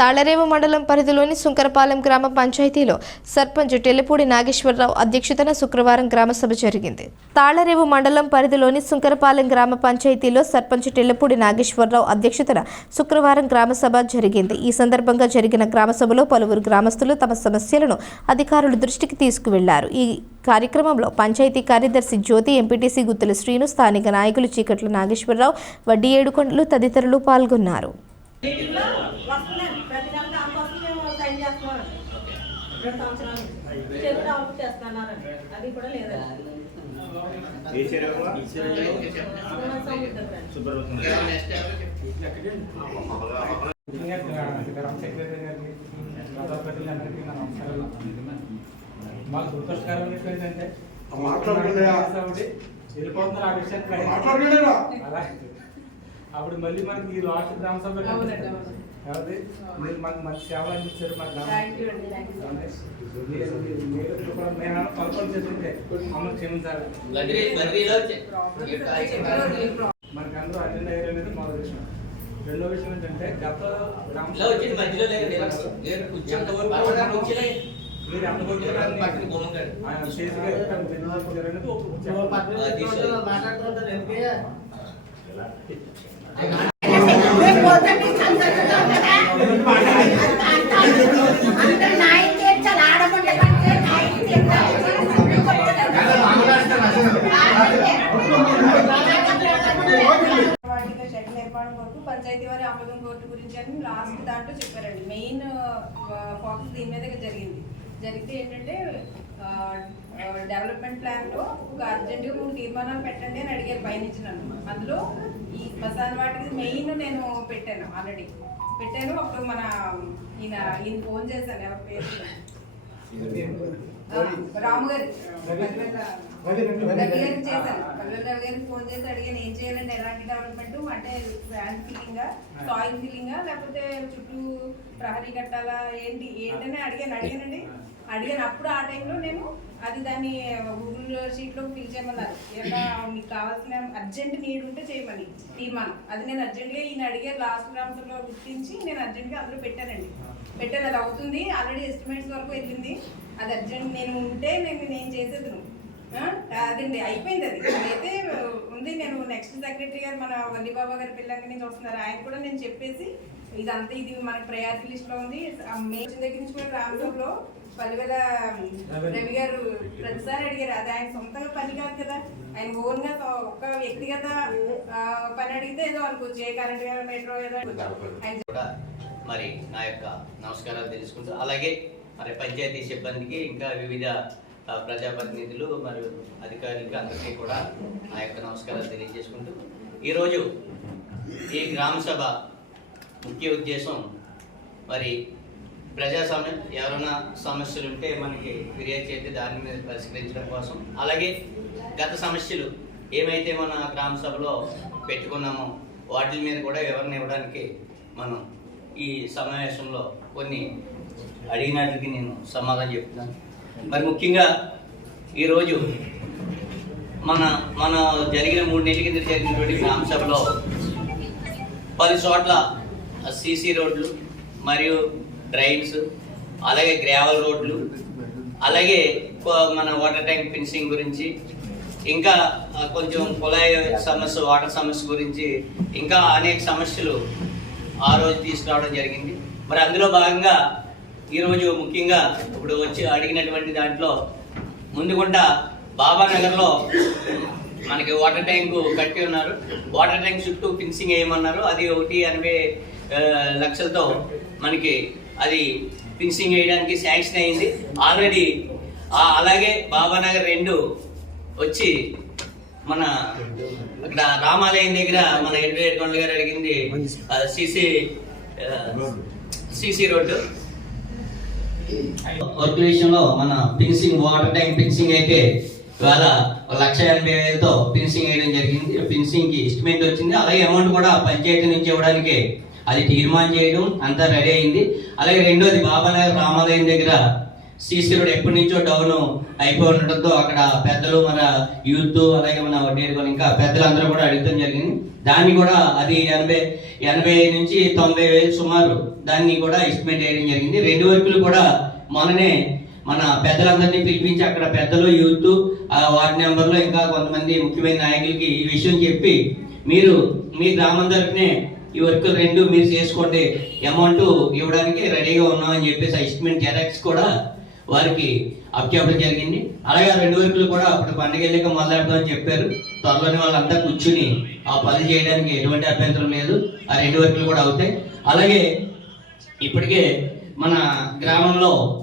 తాళరేవు మండలం పరిధిలోని సుంకరపాలెం గ్రామ పంచాయతీలో సర్పంచ్ టెల్లిపూడి నాగేశ్వరరావు అధ్యక్షతన శుక్రవారం గ్రామసభ జరిగింది. తాళరేవు మండలం పరిధిలోని సుంకరపాలెం గ్రామ పంచాయతీలో సర్పంచ్ టెల్లిపూడి నాగేశ్వరరావు అధ్యక్షతన శుక్రవారం గ్రామసభ జరిగింది. ఈ సందర్భంగా జరిగిన గ్రామసభలో పలువురు గ్రామస్తులు తమ సమస్యలను అధికారుల దృష్టికి తీసుకువెళ్ళారు. ఈ కార్యక్రమంలో పంచాయతీ కార్యదర్శి జ్యోతి ఎంపీటీసీ గుత్తుల శ్రీను స్థానిక నాయకులు చీకట్ల నాగేశ్వరరావు వడ్డీ ఏడుకొండలు తదితరులు పాల్గొన్నారు. రెండు సంవత్సరాలు చెరువు డెవలప్ అది కూడా లేదండి మాకు దురదృష్టకరమైన విషయం ఏంటంటే వెళ్ళిపోతున్నారు ఆ విషయాన్ని అప్పుడు మళ్ళీ మనకి ఈ లాస్ట్ గ్రామ సభ. కాబట్టి మీరు మాకు మంచి సేవలు అందించారు మా గ్రామ థ్యాంక్ యూ అండి థ్యాంక్ యూ మీరు- మీరు- మీరు కూడా నేను పలుకొని చేస్తుంటే అమ్మ క్షమించాలి. అటెండ్ అయ్యారు అనేది మొదటి విషయం. రెండో విషయం ఏంటంటే గత. మీరు పంచాయతీ వారి ఆమోదం కోర్టు గురించి అని లాస్ట్ దాంట్లో చెప్పారండి. మెయిన్ ఫోకస్ దీని మీద జరిగింది. జరిగితే ఏంటంటే డెవలప్మెంట్ ప్లాన్లో ఒక అర్జెంటుగా మూడు తీర్మానాలు పెట్టండి అని అడిగారు పైనుంచి నన్ను. అందులో ఈ శ్మశాన వాటికి మెయిన్ నేను పెట్టాను ఆల్రెడీ పెట్టాను అప్పుడు మన ఈయన ఈయన ఫోన్ చేశాను ఎవరి పేరు? రాము గారు. రవి గారికి చేశాను. రవి గారికి ఫోన్ చేసి అడిగాను ఏం చేయాలండి? ఎలాంటి డెవలప్మెంట్ అంటే శాండ్ ఫిల్లింగ్ సాయిల్ ఫిల్లింగ్ లేకపోతే చుట్టూ ప్రహరీ కట్టాలా ఏంటి? ఏంటని అడిగాను అడిగానండి. అడిగాను. అప్పుడు ఆ టైంలో నేను అది దాన్ని గూగుల్ షీట్లో ఫిల్ చేయమన్నారు. ఏదైనా మీకు కావాల్సిన అర్జెంట్ నీడ్ ఉంటే చేయమని తీర్మానం. అది నేను అర్జెంట్గా ఈయన అడిగే లాస్ట్ గ్రామ్స్లో గుర్తించి నేను అర్జెంట్గా అందులో పెట్టానండి. పెట్టాను. అది అవుతుంది. ఆల్రెడీ ఎస్టిమేట్స్ వరకు వెళ్ళింది. అది అర్జెంట్ నేను ఉంటే నేను నేను చేసేది అదండి అయిపోయింది అది. అదైతే ఉంది నేను నెక్స్ట్ సెక్రటరీ గారు మన వల్లిబాబా గారి పిల్లలకి నుంచి వస్తున్నారు ఆయన కూడా నేను చెప్పేసి ఇదంతా ఇది మన ప్రయారిటీ లిస్ట్లో ఉంది. మే దగ్గర నుంచి కూడా రామసభలో పదివేల రవి. గారు ప్రతిసారి అడిగారు. అది ఆయన సొంతంగా పని కాదు కదా. ఆయన ఓన్గా ఒక్క వ్యక్తిగత పని అడిగితే ఏదో అనుకోవచ్చు. ఏ కరెంట్ మెట్రో ఏదో అనుకోవచ్చు. ఆయన కూడా మరి నా యొక్క నమస్కారాలు తెలుసుకుంటూ అలాగే మరి పంచాయతీ సిబ్బందికి ఇంకా వివిధ ప్రజాప్రతినిధులు మరియు అధికారులకి అందరికీ కూడా నా యొక్క నమస్కారాలు తెలియజేసుకుంటూ ఈరోజు ఈ గ్రామ సభ ముఖ్య ఉద్దేశం మరి ప్రజా ఎవరైనా సమస్యలు ఉంటే మనకి ఫిర్యాదు చేస్తే దాని మీద పరిష్కరించడం కోసం. అలాగే గత సమస్యలు ఏమైతే మన గ్రామ సభలో పెట్టుకున్నామో వాటి మీద కూడా వివరణ ఇవ్వడానికి మనం ఈ సమావేశంలో కొన్ని అడిగినట్లకి నేను సమాధానం చెప్తున్నాను. మరి ముఖ్యంగా ఈరోజు మన మన జరిగిన మూడు నెలల కింద జరిగినటువంటి గ్రామ సభలో పది చోట్ల సీసీ రోడ్లు మరియు డ్రైన్స్ అలాగే గ్రావెల్ రోడ్లు అలాగే మన వాటర్ ట్యాంక్ ఫిన్సింగ్ గురించి ఇంకా కొంచెం కుళాయి సమస్య వాటర్ సమస్య గురించి ఇంకా అనేక సమస్యలు ఆ రోజు తీసుకురావడం జరిగింది. మరి అందులో భాగంగా ఈరోజు ముఖ్యంగా ఇప్పుడు వచ్చి అడిగినటువంటి దాంట్లో ముందుగుంట బాబానగర్లో మనకి వాటర్ ట్యాంక్ కట్టి ఉన్నారు. వాటర్ ట్యాంక్ చుట్టూ ఫిన్సింగ్ వేయమన్నారు. అది ఒకటి ఎనభై లక్షలతో మనకి అది ఫిన్సింగ్ వేయడానికి శాంక్షన్ అయింది. ఆల్రెడీ అలాగే బాబానగర్ రెండు వచ్చి మన అక్కడ రామాలయం దగ్గర మన ఎడ్వేడ్ గారు అడిగింది సిసి సిసి రోడ్డు. వర్క్ విషయంలో మన ఫిన్సింగ్ వాటర్ ట్యాంక్ ఫిన్సింగ్ అయితే ఇవాళ ఒక లక్ష ఎనభై వేలతో ఫిన్సింగ్ వేయడం జరిగింది. ఫినిషింగ్కి ఎస్టిమేట్ వచ్చింది. అలాగే అమౌంట్ కూడా పంచాయతీ నుంచి ఇవ్వడానికి అది తీర్మానం చేయడం అంతా రెడీ అయింది. అలాగే రెండోది బాబానగర్ రామాలయం దగ్గర శ్రీశ్వరుడు ఎప్పటి నుంచో డౌన్ అయిపోయి ఉండటంతో అక్కడ పెద్దలు మన యూత్ అలాగే మన వడ్డీరుకొని ఇంకా పెద్దలందరూ కూడా అడగడం జరిగింది. దాన్ని కూడా అది ఎనభై ఎనభై నుంచి తొంభై వేలు సుమారు దాన్ని కూడా ఎస్టిమేట్ వేయడం జరిగింది. రెండు వర్కులు కూడా మొన్ననే మన పెద్దలందరినీ పిలిపించి అక్కడ పెద్దలు యూత్ ఆ వార్డు నెంబర్లో ఇంకా కొంతమంది ముఖ్యమైన నాయకులకి ఈ విషయం చెప్పి మీరు మీ గ్రామం తరఫునే ఈ వర్క్ రెండు మీరు చేసుకోండి. అమౌంట్ ఇవ్వడానికి రెడీగా ఉన్నామని చెప్పేసి ఎస్టిమేట్ జెరాక్స్ కూడా వారికి అప్పచెప్పడం జరిగింది. అలాగే ఆ రెండు వరకులు కూడా అప్పుడు పండుగ వెళ్ళాక మొదలెడతామని చెప్పారు. త్వరలోనే వాళ్ళంతా కూర్చుని ఆ పని చేయడానికి ఎటువంటి అభ్యంతరం లేదు. ఆ రెండు వరకులు కూడా అవుతాయి. అలాగే ఇప్పటికే మన గ్రామంలో